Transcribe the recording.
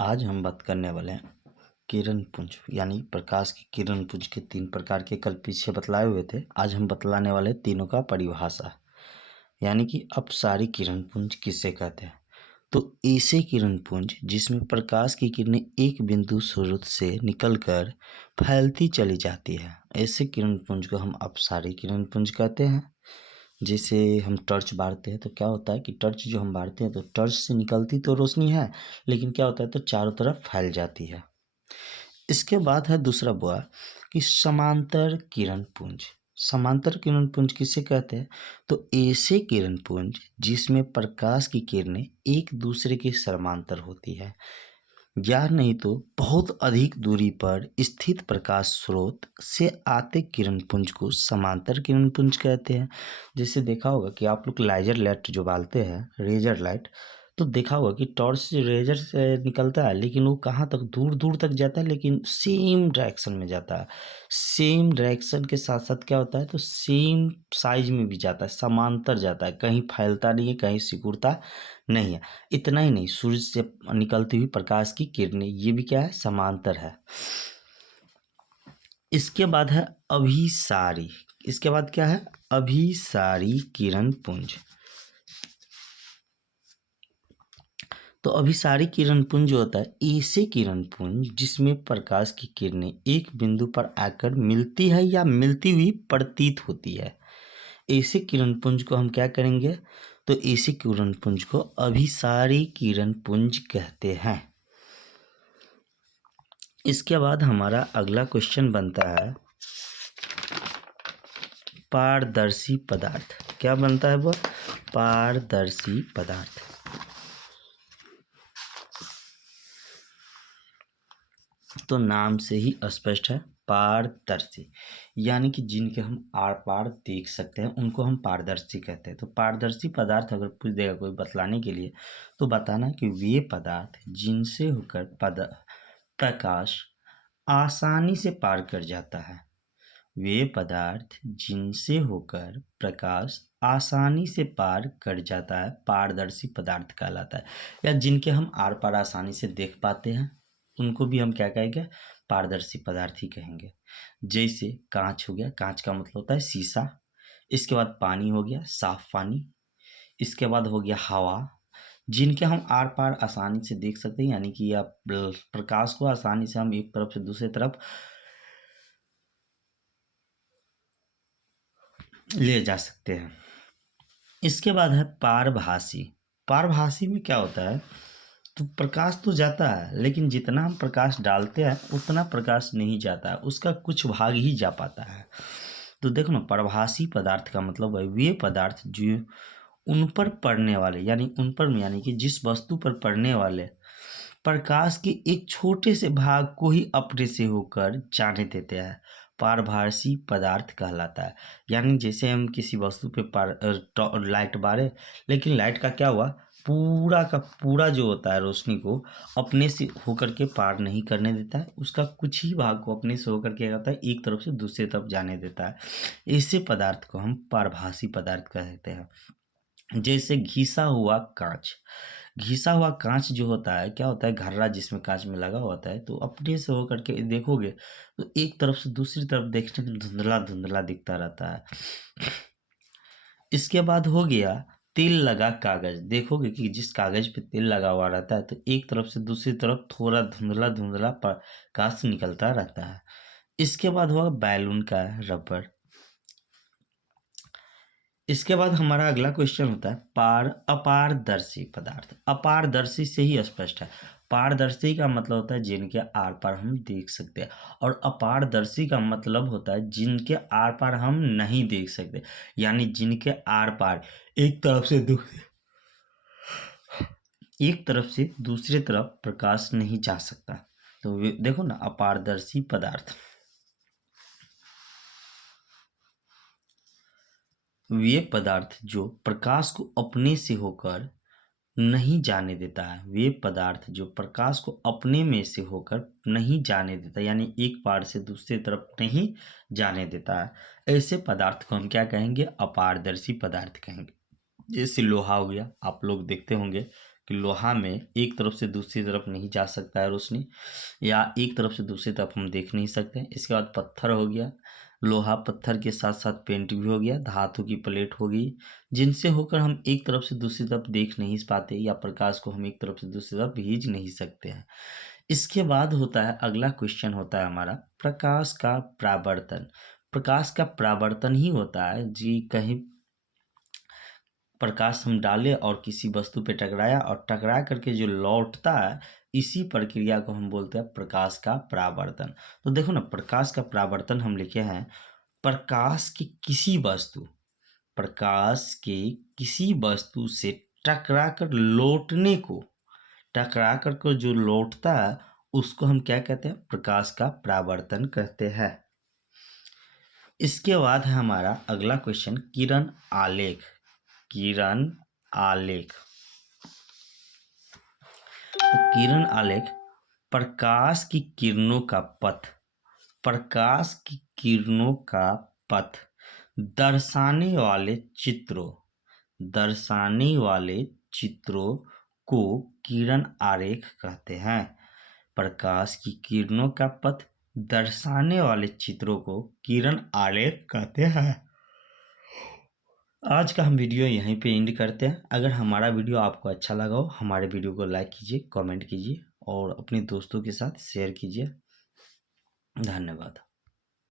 आज हम बात करने वाले हैं किरण पुंज यानी प्रकाश की किरण पुंज के 3 प्रकार के कल पीछे बतलाए हुए थे। आज हम बतलाने वाले तीनों का परिभाषा यानी कि अपसारी किरण पुंज किसे कहते हैं। तो ऐसे किरण पुंज जिसमें प्रकाश की किरणें एक बिंदु स्रोत से निकलकर फैलती चली जाती है, ऐसे किरण पुंज को हम अपसारी किरण पुंज कहते हैं। जैसे हम टॉर्च बारते हैं तो क्या होता है कि टॉर्च जो हम बारते हैं तो टॉर्च से निकलती तो रोशनी है, लेकिन क्या होता है तो चारों तरफ फैल जाती है। इसके बाद है दूसरा बुआ कि समांतर किरण पुंज। समांतर किरण पुंज किसे कहते हैं? तो ऐसे किरण पुंज जिसमें प्रकाश की किरणें एक दूसरे के समांतर होती है या नहीं तो बहुत अधिक दूरी पर स्थित प्रकाश स्रोत से आते किरण पुंज को समांतर किरण पुंज कहते हैं। जैसे देखा होगा कि आप लोग लेजर लाइट जो बालते हैं, रेजर लाइट, तो देखा होगा कि टॉर्च से रेजर से निकलता है, लेकिन वो कहाँ तक दूर दूर तक जाता है, लेकिन सेम डायरेक्शन में जाता है। सेम डायरेक्शन के साथ साथ क्या होता है तो सेम साइज में भी जाता है, समांतर जाता है, कहीं फैलता नहीं है, कहीं सिकुड़ता नहीं है। इतना ही नहीं, सूर्य से निकलती हुई प्रकाश की किरणें ये भी क्या है, समांतर है। इसके बाद है अभिसारी। इसके बाद क्या है, अभिसारी किरण पुंज। तो अभिसारी किरण पुंज जो होता है ऐसे किरण पुंज जिसमें प्रकाश की किरणें एक बिंदु पर आकर मिलती है या मिलती हुई प्रतीत होती है, ऐसे किरण पुंज को हम क्या करेंगे तो ऐसे किरण पुंज को अभिसारी किरण पुंज कहते हैं। इसके बाद हमारा अगला क्वेश्चन बनता है पारदर्शी पदार्थ। क्या बनता है वो? पारदर्शी पदार्थ। तो नाम से ही स्पष्ट है, पारदर्शी यानी कि जिनके हम आर पार देख सकते हैं उनको हम पारदर्शी कहते हैं। तो पारदर्शी पदार्थ अगर पूछ देगा कोई बतलाने के लिए तो बताना कि वे पदार्थ जिनसे होकर प्रकाश आसानी से पार कर जाता है, वे पदार्थ जिनसे होकर प्रकाश आसानी से पार कर जाता है पारदर्शी पदार्थ कहलाता है। या जिनके हम आर पार आसानी से देख पाते हैं उनको भी हम क्या कहेंगे, पारदर्शी पदार्थ ही कहेंगे। जैसे कांच हो गया, कांच का मतलब होता है शीशा। इसके बाद पानी हो गया, साफ पानी। इसके बाद हो गया हवा, जिनके हम आर पार आसानी से देख सकते हैं, यानी कि आप प्रकाश को आसानी से हम एक तरफ से दूसरे तरफ ले जा सकते हैं। इसके बाद है पारभासी। पारभासी में क्या होता है तो प्रकाश तो जाता है, लेकिन जितना हम प्रकाश डालते हैं उतना प्रकाश नहीं जाता है, उसका कुछ भाग ही जा पाता है। तो देखो ना, परभासी पदार्थ का मतलब है वे पदार्थ जो उन पर पड़ने वाले यानी कि जिस वस्तु पर पड़ने वाले प्रकाश के एक छोटे से भाग को ही अपने से होकर जाने देते हैं, पारभासी पदार्थ कहलाता है। यानी जैसे हम किसी वस्तु पे लाइट बारे, लेकिन लाइट का क्या हुआ, पूरा का पूरा जो होता है रोशनी को अपने से होकर के पार नहीं करने देता है, उसका कुछ ही भाग को अपने से होकर के क्या करता है, एक तरफ से दूसरी तरफ जाने देता है। ऐसे पदार्थ को हम पारभासी पदार्थ कहते हैं। जैसे घिसा हुआ कांच। घिसा हुआ कांच जो होता है क्या होता है, घर्रा जिसमें कांच में लगा होता है, तो अपने से होकर के देखोगे तो एक तरफ से दूसरी तरफ देखने में धुंधला धुंधला दिखता रहता है। इसके बाद हो गया तेल लगा कागज। देखोगे कि जिस कागज पे तेल लगा हुआ रहता है तो एक तरफ से दूसरी तरफ थोड़ा धुंधला धुंधला प्रकाश निकलता रहता है। इसके बाद होगा बैलून का रबर। इसके बाद हमारा अगला क्वेश्चन होता है अपारदर्शी पदार्थ। अपारदर्शी से ही स्पष्ट है, पारदर्शी का मतलब होता है जिनके आर पार हम देख सकते हैं, और अपारदर्शी का मतलब होता है जिनके आर पार हम नहीं देख सकते, यानी जिनके आर पार एक तरफ से दूसरे तरफ प्रकाश नहीं जा सकता। तो देखो ना, अपारदर्शी पदार्थ वे पदार्थ जो प्रकाश को अपने से होकर नहीं जाने देता है, वे पदार्थ जो प्रकाश को अपने में से होकर नहीं जाने देता, यानी एक पार से दूसरी तरफ नहीं जाने देता है, ऐसे पदार्थ को हम क्या कहेंगे, अपारदर्शी पदार्थ कहेंगे। जैसे लोहा हो गया, आप लोग देखते होंगे कि लोहा में एक तरफ से दूसरी तरफ नहीं जा सकता है रोशनी, या एक तरफ से दूसरी तरफ हम देख नहीं सकते। इसके बाद पत्थर हो गया, लोहा पत्थर के साथ साथ पेंट भी हो गया, धातु की प्लेट हो गई, जिनसे होकर हम एक तरफ से दूसरी तरफ देख नहीं पाते, या प्रकाश को हम एक तरफ से दूसरी तरफ भेज नहीं सकते हैं। इसके बाद होता है अगला क्वेश्चन होता है हमारा प्रकाश का परावर्तन। प्रकाश का परावर्तन ही होता है जी, कहीं प्रकाश हम डाले और किसी वस्तु पे टकराया और टकरा करके जो लौटता है, इसी प्रक्रिया को हम बोलते हैं प्रकाश का परावर्तन। तो देखो ना, प्रकाश का परावर्तन हम लिखे हैं प्रकाश की किसी वस्तु, प्रकाश के किसी वस्तु से टकरा कर लौटने को, टकरा कर को जो लौटता है उसको हम क्या कहते हैं, प्रकाश का परावर्तन कहते हैं। इसके बाद है हमारा अगला क्वेश्चन किरण आलेख। किरण आलेख, तो किरण आलेख प्रकाश की किरणों का पथ, प्रकाश की किरणों का पथ दर्शाने वाले चित्रों, दर्शाने वाले चित्रों को किरण आरेख कहते हैं। प्रकाश की किरणों का पथ दर्शाने वाले चित्रों को किरण आरेख कहते हैं। आज का हम वीडियो यहीं पे एंड करते हैं। अगर हमारा वीडियो आपको अच्छा लगा हो, हमारे वीडियो को लाइक कीजिए, कमेंट कीजिए और अपने दोस्तों के साथ शेयर कीजिए। धन्यवाद।